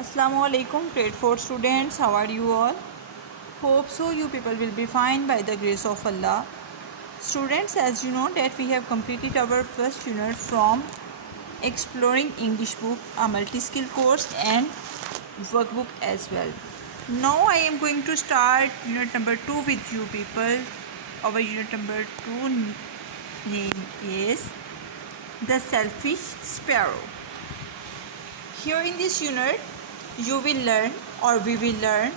Assalamualaikum grade 4 students, how are you all? Hope so you people will be fine by the grace of Allah. Students, as you know that we have completed our first unit from Exploring English book, a multi-skill course and workbook as well. Now I am going to start unit number 2 with you people. Our unit number 2 name is The Selfish Sparrow. Here in this unit you will learn, or we will learn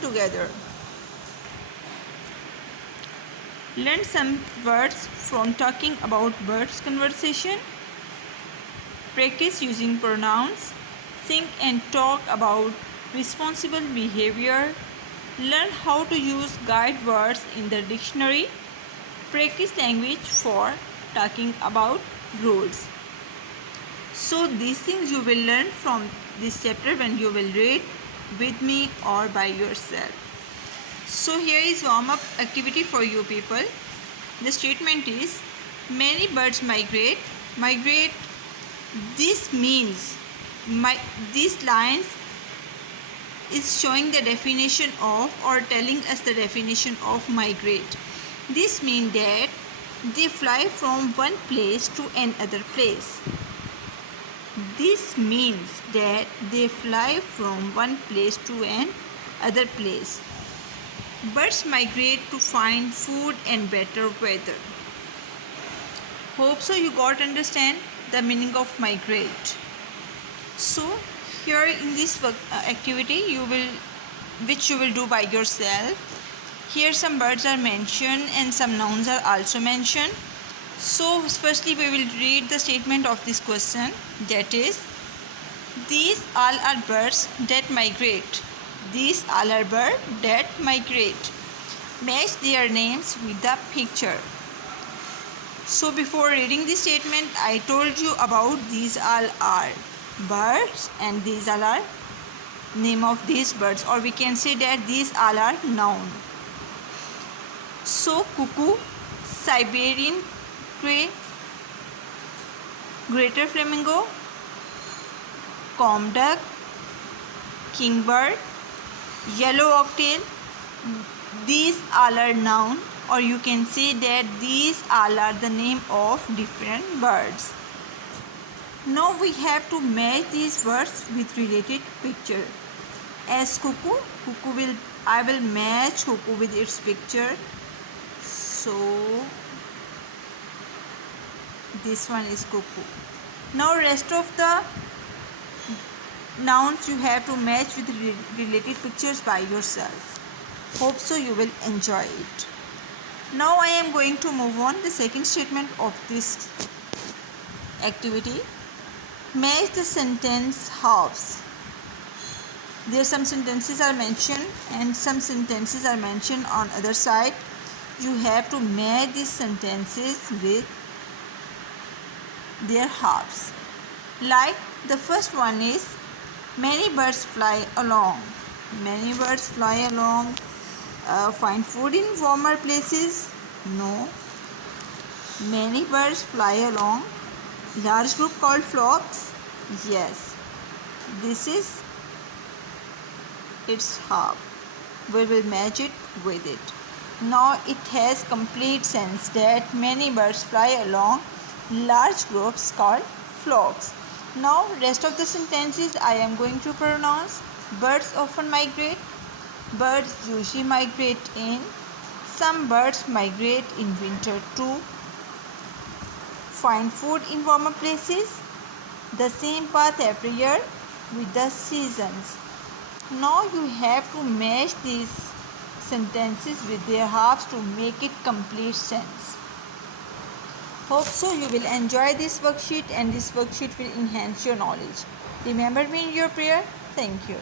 together. Learn some words from talking about birds conversation. Practice using pronouns. Think and talk about responsible behavior. Learn how to use guide words in the dictionary. Practice language for talking about roads. So these things you will learn from this chapter when you will read with me or by yourself. So here is warm-up activity for you people. The statement is many birds migrate. Migrate, this means these lines is showing the definition of or telling us the definition of migrate. This means that they fly from one place to another place. This means that they fly from one place to another place. Birds migrate to find food and better weather. Hope so you got understand the meaning of migrate. So here in this activity which you will do by yourself. Here some birds are mentioned and some nouns are also mentioned. So firstly we will read the statement of this question, that is, these all are birds that migrate. These all are birds that migrate. Match their names with the picture. So before reading this statement I told you about these all are birds and these all are name of these birds, or we can say that these all are noun. So cuckoo, Siberian crane, greater flamingo, comb duck, kingbird, yellow wagtail, these all are noun, or you can say that these all are the name of different birds. Now we have to match these words with related picture. As cuckoo, I will match cuckoo with its picture. So this one is cuckoo. Now rest of the nouns you have to match with related pictures by yourself. Hope so you will enjoy it. Now I am going to move on the second statement of this activity. Match the sentence halves. There some sentences are mentioned and some sentences are mentioned on other side. You have to match these sentences with their halves. Like the first one is many birds fly along. Many birds fly along. Find food in warmer places. No. Many birds fly along. Large group called flocks. Yes. This is its half. We will match it with it. Now it has complete sense that many birds fly along large groups called flocks. Now rest of the sentences I am going to pronounce. Birds often migrate. Birds usually migrate in. Some birds migrate in winter too. Find food in warmer places. The same path every year with the seasons. Now you have to match these sentences with their halves to make it complete sense. Hope so you will enjoy this worksheet and this worksheet will enhance your knowledge. Remember me in your prayer. Thank you.